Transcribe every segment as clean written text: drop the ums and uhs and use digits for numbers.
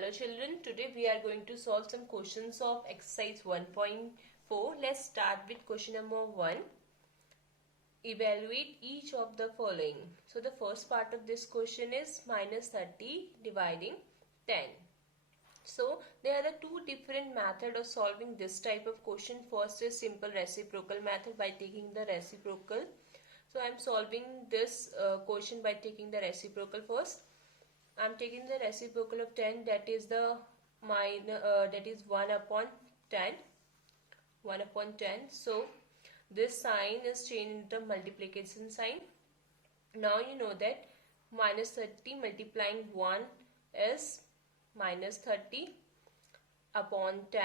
Hello children, today we are going to solve some questions of exercise 1.4. Let's start with question number 1. Evaluate each of the following. So the first part of this question is minus 30 dividing 10. So there are the two different methods of solving this type of question. First is simple reciprocal method by taking the reciprocal. So I am solving this question by taking the reciprocal first. I am taking the reciprocal of 10, that is the that is 1 upon 10. 1 upon 10. So this sign is changed into multiplication sign. Now you know that minus 30 multiplying 1 is minus 30 upon 10.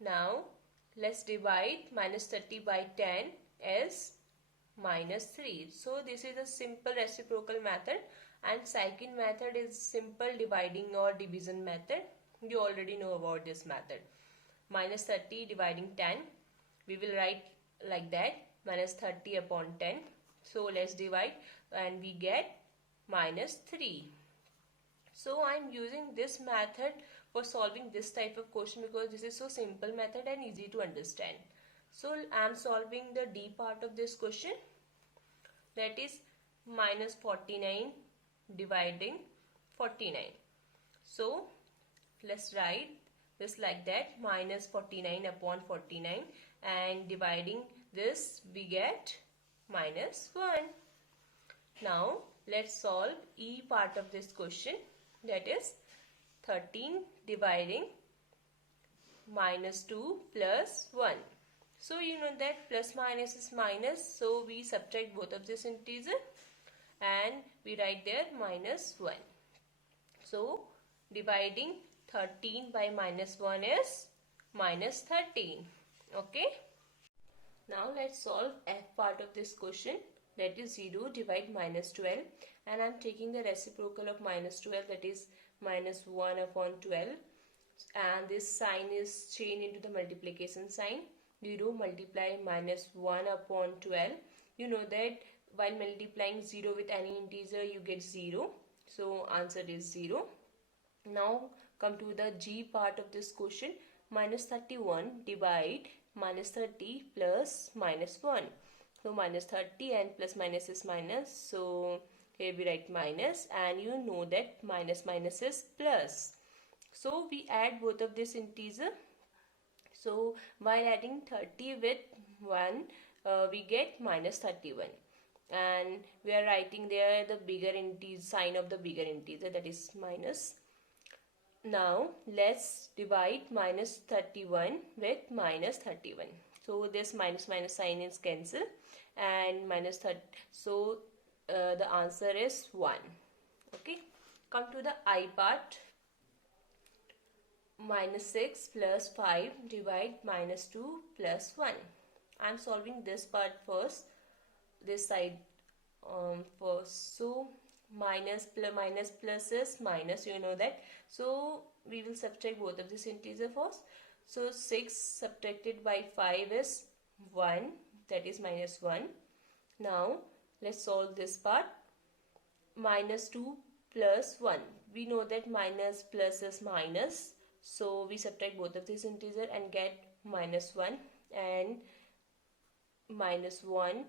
Now let's divide minus 30 by 10 as minus 3. So this is a simple reciprocal method, and second method is simple dividing or division method. You already know about this method. Minus 30 dividing 10, we will write like that, minus 30 upon 10. So let's divide and we get minus 3. So I am using this method for solving this type of question because this is so simple method and easy to understand. So I am solving the D part of this question, that is minus 49 dividing 49. So let's write this like that, minus 49 upon 49, and dividing this we get minus 1. Now let's solve E part of this question, that is 13 dividing minus 2 plus 1. So you know that plus minus is minus, so we subtract both of this integer and we write there minus 1. So dividing 13 by minus 1 is minus 13. Okay. Now let's solve F part of this question, that is 0 divide minus 12, and I am taking the reciprocal of minus 12, that is minus 1 upon 12, and this sign is changed into the multiplication sign. 0 multiply minus 1 upon 12. You know that while multiplying 0 with any integer you get 0. So answer is 0. Now come to the G part of this question. Minus 31 divide minus 30 plus minus 1. So minus 30 and plus minus is minus. So here we write minus, and you know that minus minus is plus. So we add both of this integer. So while adding 30 with 1, we get minus 31. And we are writing there the bigger integer, sign of the bigger integer, that is minus. Now let's divide minus 31 with minus 31. So this minus minus sign is cancelled and minus 30. So the answer is 1. Okay. Come to the I part. Minus 6 plus 5 divide minus 2 plus 1. I am solving this part first, this side first. So minus plus is minus, you know that. So we will subtract both of this integer first. So 6 subtracted by 5 is 1, that is minus 1. Now let's solve this part. Minus 2 plus 1. We know that minus plus is minus. So we subtract both of these integer and get minus 1, and minus 1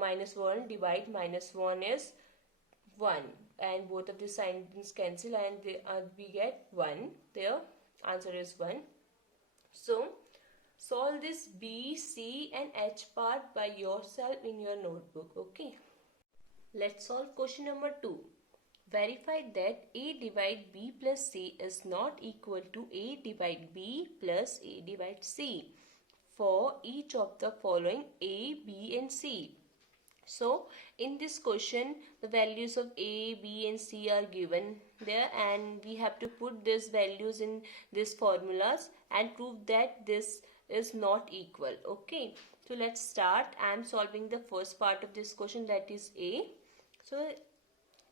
minus 1 divide minus 1 is 1, and both of these signs cancel and we get 1. There answer is 1. So solve this B, C and H part by yourself in your notebook. Okay. Let's solve question number 2. Verify that A divide B plus C is not equal to A divide B plus A divide C for each of the following A, B and C. So in this question the values of A, B and C are given there, and we have to put these values in these formulas and prove that this is not equal. Okay. So let's start. I am solving the first part of this question, that is A. So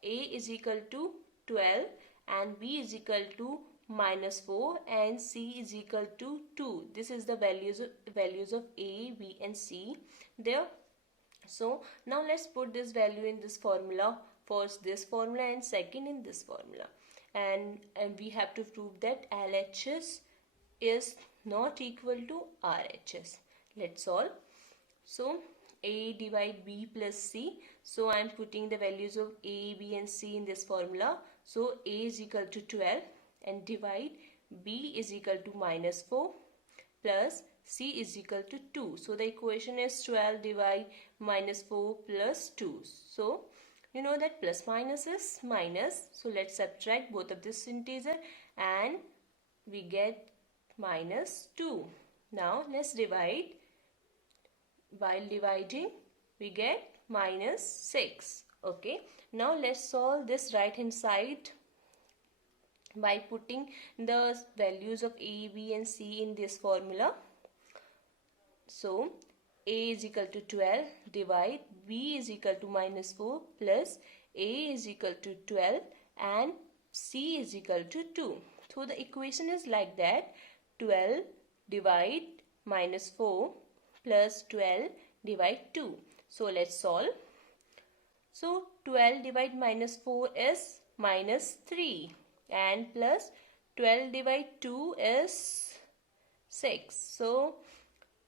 A is equal to 12 and B is equal to minus 4 and C is equal to 2. This is the values of A, B and C there. So now let's put this value in this formula. First this formula and second in this formula. and we have to prove that LHS is not equal to RHS. Let's solve. So A divide B plus C. So I am putting the values of A, B and C in this formula. So A is equal to 12 and divide B is equal to minus 4 plus C is equal to 2. So the equation is 12 divide minus 4 plus 2. So you know that plus minus is minus. So let's subtract both of this integer and we get minus 2. Now let's divide. While dividing we get minus 6. Okay. Now let's solve this right hand side by putting the values of A, B and C in this formula. So A is equal to 12 divide B is equal to minus 4 plus A is equal to 12 and C is equal to 2. So the equation is like that: 12 divide minus 4 plus 12 divide 2. So let's solve. So 12 divide minus 4 is minus 3 and plus 12 divide 2 is 6. So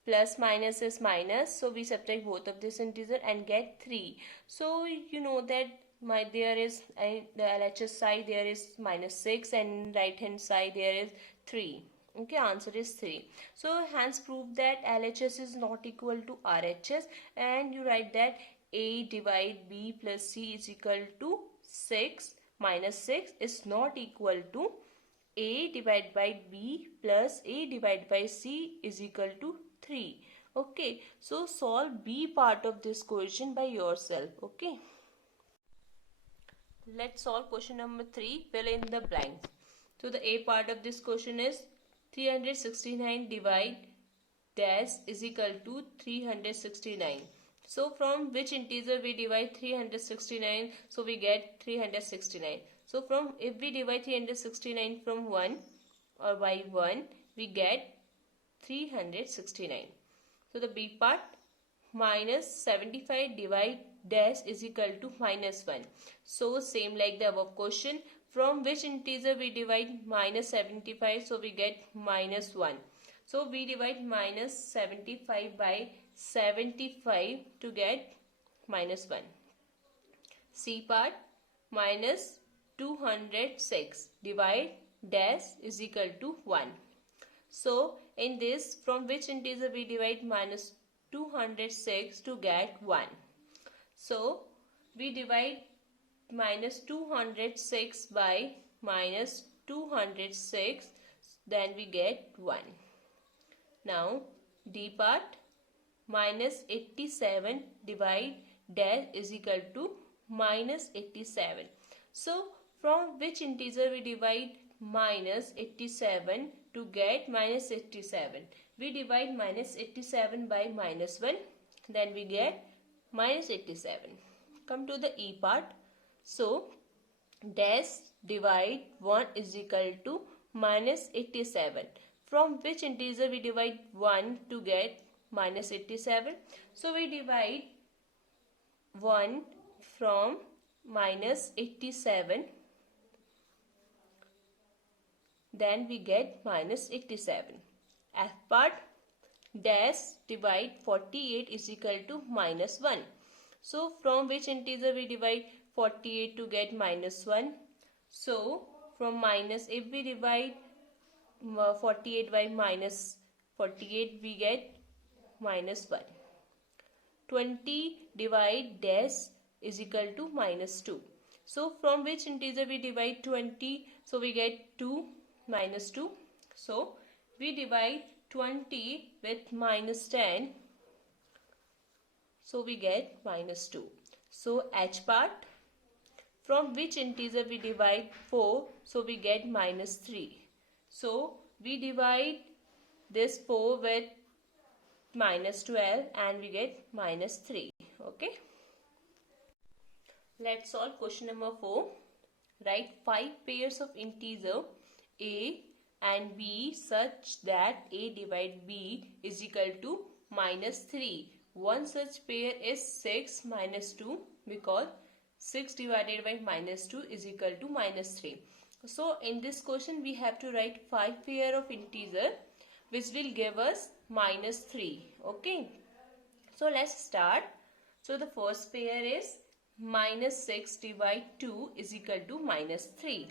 plus minus is minus. So we subtract both of this integer and get 3. So you know that there is the LHS side there is minus 6 and right hand side there is 3. Okay, answer is 3. So hence prove that LHS is not equal to RHS, and you write that A divide B plus C is equal to 6 minus 6 is not equal to A divided by B plus A divided by C is equal to 3. Okay, so solve B part of this question by yourself. Okay. Let's solve question number 3. Fill in the blanks. So the A part of this question is 369 divide dash is equal to 369. So from which integer we divide 369? So we get 369. So from if we divide 369 from 1 or by 1, we get 369. So the B part, minus 75 divide dash is equal to minus 1. So same like the above question, from which integer we divide minus 75? So we get minus 1. So we divide minus 75 by 75 to get minus 1. C part, minus 206 divide dash is equal to 1. So in this, from which integer we divide minus 206 to get 1. So we divide minus 206 by minus 206, then we get 1. Now D part, minus 87 divide dash is equal to minus 87. So from which integer we divide minus 87 to get minus 87? We divide minus 87 by minus 1, then we get minus 87. Come to the E part. So dash divide 1 is equal to minus 87. From which integer we divide 1 to get minus 87? So we divide 1 from minus 87, then we get minus 87. F part, dash divide 48 is equal to minus 1. So from which integer we divide 48 to get minus 1? So from minus, if we divide 48 by minus 48, we get minus 1. 20 divide dash is equal to minus 2. So from which integer we divide 20? So we get 2 minus 2. So we divide 20 with minus 10. So we get minus 2. So H part, from which integer we divide 4? So we get minus 3. So we divide this 4 with minus 12 and we get minus 3. Okay. Let's solve question number 4. Write 5 pairs of integer A and B such that A divide B is equal to minus 3. One such pair is 6 minus 2, because 6 divided by minus 2 is equal to minus 3. So in this question we have to write 5 pair of integer which will give us minus 3. Okay. So let's start. So the first pair is minus 6 divide 2 is equal to minus 3.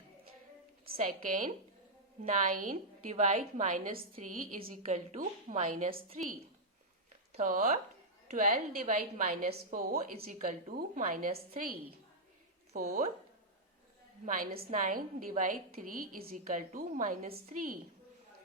Second, 9 divide minus 3 is equal to minus 3. Third, 12 divide minus 4 is equal to minus 3. Fourth, minus 9 divide 3 is equal to minus 3.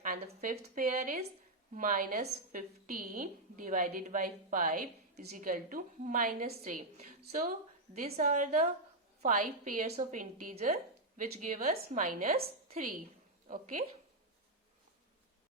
And the fifth pair is minus 15 divided by 5 is equal to minus 3. So these are the 5 pairs of integer which give us minus 3. Okay.